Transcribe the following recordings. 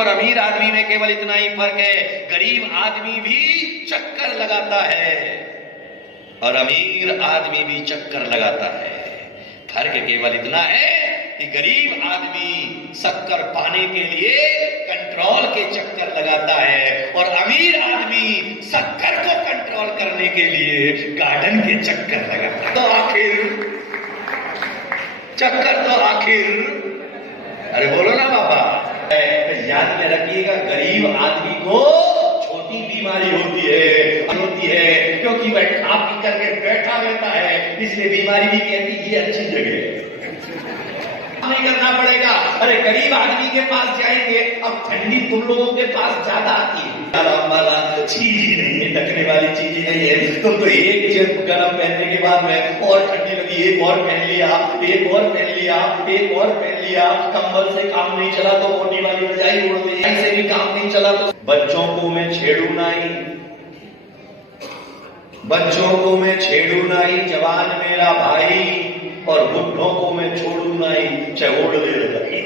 और अमीर आदमी में केवल इतना ही फर्क है, गरीब आदमी भी चक्कर लगाता है और अमीर आदमी भी चक्कर लगाता है। फर्क केवल इतना है कि गरीब आदमी शक्कर पाने के लिए कंट्रोल के चक्कर लगाता है और अमीर आदमी शक्कर को कंट्रोल करने के लिए गार्डन के चक्कर लगाता है। तो आखिर चक्कर तो आखिर, अरे बोलो ना बाबा। याद में रखिएगा, गरीब आदमी को छोटी बीमारी होती है क्योंकि वह खा पी करके बैठा रहता है, इसलिए बीमारी भी कहती ये अच्छी जगह है, नहीं करना पड़ेगा। अरे गरीब आदमी के पास जाएंगे, अब ठंडी तुम लोगों के पास ज्यादा आती है, चीज ही नहीं है, ढकने वाली चीज ही नहीं है। तुम तो एक चीज गर्म पहनने के बाद में और ठंडी लगी, एक और पहन लिया, एक और पहन लिया, एक और पहन लिया। कंबल से काम नहीं चला तो मोटी वाली रजाई ओढ़ ली, ऐसे भी काम नहीं चला तो बच्चों को मैं छेड़ू नहीं, बच्चों को मैं छेड़ू नहीं, जवान मेरा भाई, और बुढ़ों को मैं छोड़ू नहीं, चाहे ओढ़ ले रजाई।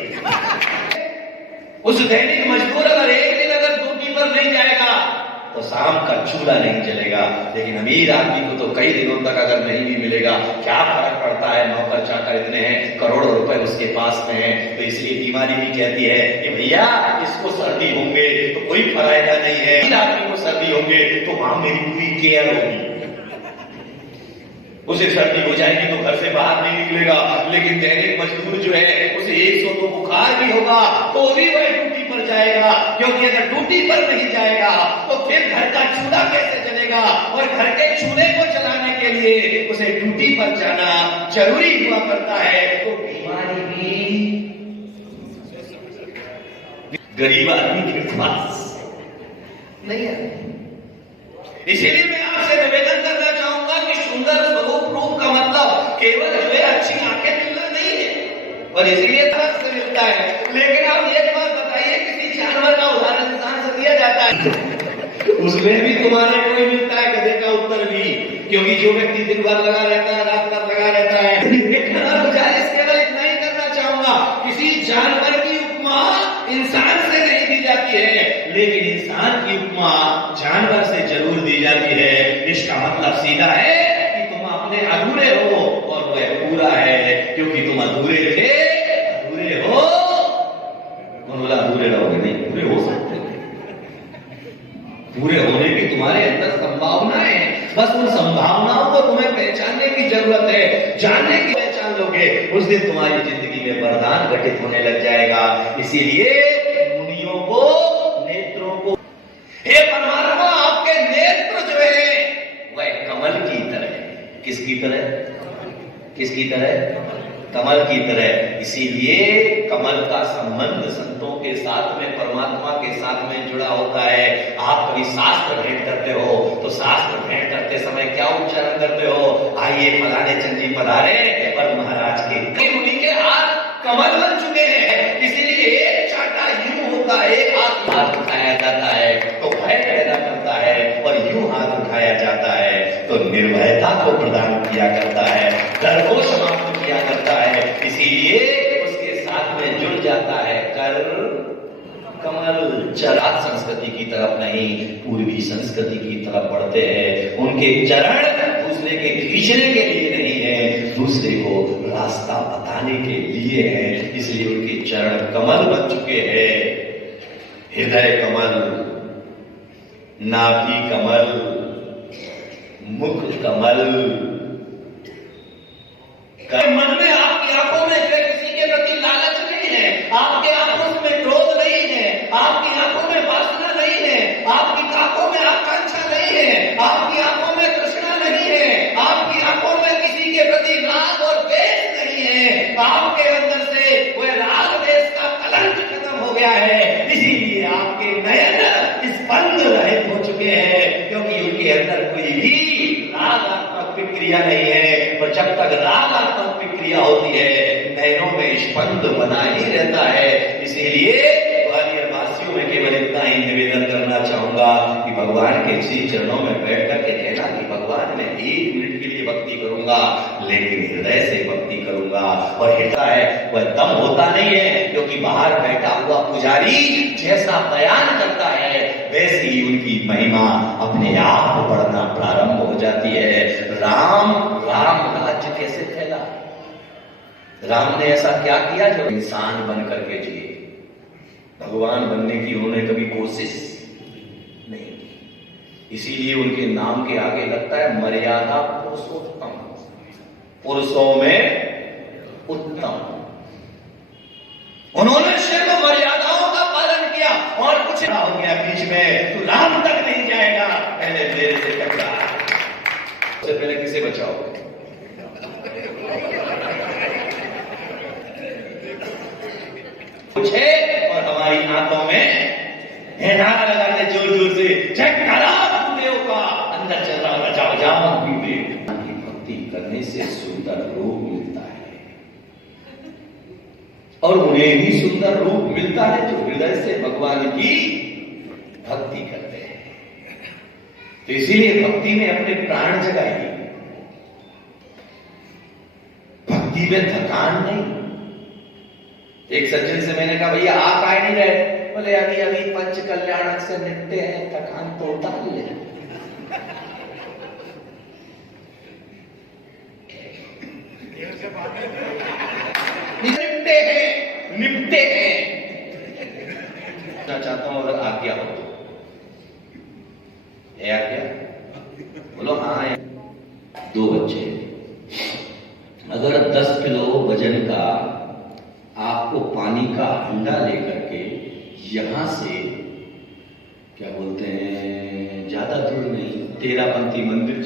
उस दैनिक मजदूर अगर एक दिन अगर ड्यूटी पर नहीं जाएगा तो शाम का चूल्हा नहीं जलेगा, लेकिन अमीर आदमी को तो कई दिनों तक अगर नहीं भी मिलेगा, क्या फर्क पड़ता है, नौकर चाकर इतने हैं, करोड़ों रुपए उसके पास में है। तो इसलिए बीमारी भी कहती है कि भैया इसको सर्दी होंगे तो कोई फायदा नहीं है, अमीर आदमी को सर्दी होंगे तो वहां मेरी पूरी केयर होगी, उसे सर्दी हो जाएगी तो घर से बाहर नहीं निकलेगा। लेकिन दैनिक मजदूर जो है उसे 100 तो बुखार भी होगा तो भी वह ड्यूटी पर जाएगा, क्योंकि अगर ड्यूटी पर नहीं जाएगा तो फिर घर का चूल्हा कैसे जलेगा, और घर के चूल्हे को चलाने के लिए उसे ड्यूटी पर जाना जरूरी हुआ करता है। तो बीमारी भी गरीब आदमी के पास नहीं है। इसीलिए मैं आपसे निवेदन करना चाहूंगा कि सुंदर स्वरूप रूप का मतलब केवल जो है अच्छी आंखें मिलना नहीं है, और इसीलिए तरफ से मिलता है। लेकिन आप एक बात बताइए, किसी जानवर का उदाहरण इंसान से दिया जाता है, उसमें भी तुम्हारा कोई मिलता है गधे का उत्तर भी, क्योंकि जो व्यक्ति दिन भर लगा रहता है, रात भर लगा रहता है। गुजारिश केवल इतना ही करना चाहूंगा, किसी जानवर की उपमा इंसान से नहीं दी जाती है, लेकिन इंसान की उपमा जानवर से जरूर दी जाती है। इसका मतलब सीधा है कि तुम अपने अधूरे हो और वह पूरा है, क्योंकि तुम अधूरे थे, अधूरे हो। कौन बोला अधूरे रहोगे? नहीं, पूरे हो सकते, पूरे होने की तुम्हारे अंदर संभावना है, बस उन संभावनाओं को तुम्हें पहचानने की जरूरत है। जानने की पहचान लोगे, उस दिन तुम्हारी जिंदगी में वरदान घटित होने लग जाएगा। इसीलिए मुनियों को, नेत्रों को, हे परमात्मा आपके नेत्र जो है वह कमल की तरह है। किसकी तरह? किसकी तरह? कमल की तरह। इसीलिए कमल का संबंध संतों के साथ में, परमात्मा के साथ में जुड़ा होता है। आप कभी शास्त्र भेंट करते हो तो शास्त्र भेंट करते समय क्या उच्चारण करते हो? आइए फलाने चंदी पधारे, और महाराज के मुनि के हाथ कमल बन चुके हैं। इसीलिए एक चाटा यूं होता है, हाथ उठाया जाता है तो भय पैदा करता है, और यूं हाथ उठाया जाता है तो निर्भयता को प्रदान किया करता है, डर को समाप्त किया करता है। इसीलिए उसके साथ में जुड़ जाता है कर कमल। चरात संस्कृति की तरफ नहीं, पूर्वी संस्कृति की तरफ बढ़ते हैं। उनके चरण दूसरे के खींचने के लिए नहीं है, दूसरे को रास्ता बताने के लिए है। इसलिए उनके चरण कमल बन चुके हैं। हृदय कमल, नाभि कमल, मुख कमल। मन में, आपकी आंखों में जो किसी के प्रति लालच नहीं है, आपके आंखों में क्रोध नहीं है, आपकी आंखों में वासना नहीं है, आपकी आंखों में आकांक्षा नहीं है, आपकी आंखों में तृष्णा नहीं है, आपकी आंखों में किसी के प्रति राग और द्वेष नहीं है। आपके अंदर से वह राग द्वेष का कलंक खत्म हो गया है। इसीलिए आपके नयन स्पंद रहित हो चुके हैं, क्योंकि उनके अंदर कोई भी रागात्मक प्रक्रिया नहीं है। और जब तक रागात्मक प्रक्रिया होती है, नयनों में स्पंद बना ही रहता है। इसीलिए ग्वालियर वासियों में केवल इतना ही निवेदन करना चाहूंगा कि भगवान के श्री चरणों में बैठ करके कहना कि भगवान मैं 1 मिनट के लिए भक्ति करूंगा, लेकिन हृदय से भक्ति करूंगा। और हृदय है वह दम होता नहीं है, क्योंकि बाहर बैठा हुआ पुजारी जैसा बयान करता है वैसे ही उनकी महिमा अपने आप बढ़ना प्रारंभ हो जाती है। राम राज्य कैसे फैला? राम ने ऐसा क्या किया जो इंसान बन करके जिए? भगवान बनने की उन्होंने कभी कोशिश नहीं की। इसीलिए उनके नाम के आगे लगता है मर्यादा पुरुषोत्तम, पुरुषों में उत्तम। उन्होंने सिर्फ मर्यादाओं का पालन किया और कुछ ना हो गया बीच में तो राम तक नहीं जाएगा, पहले मेरे से टकरा। सबसे पहले किसे बचाओगे? पूछे और हमारी आंखों में नारा लगाते जोर जोर से जयकारा देव का अंदर चल रहा बचाओ जाओ भी भक्ति करने से सुंदर रूप मिलता है, और उन्हें भी सुंदर रूप मिलता है जो हृदय से भगवान की भक्ति करते हैं। तो इसीलिए भक्ति में अपने प्राण जगाइए, भक्ति में थकान नहीं। एक सज्जन से मैंने कहा भैया आप आए नहीं रहे? बोले अभी अभी पंच कल्याणक से निपटे हैं, थकान तो उतार ले। निपटे हैं चाहता हूं, अगर आज्ञा हो तो आज्ञा बोलो। हाँ है। 2 बच्चे, अगर 10 किलो वजन का आपको पानी का हंडा लेकर के यहां से क्या बोलते हैं, ज्यादा दूर नहीं, तेरापंथी मंदिर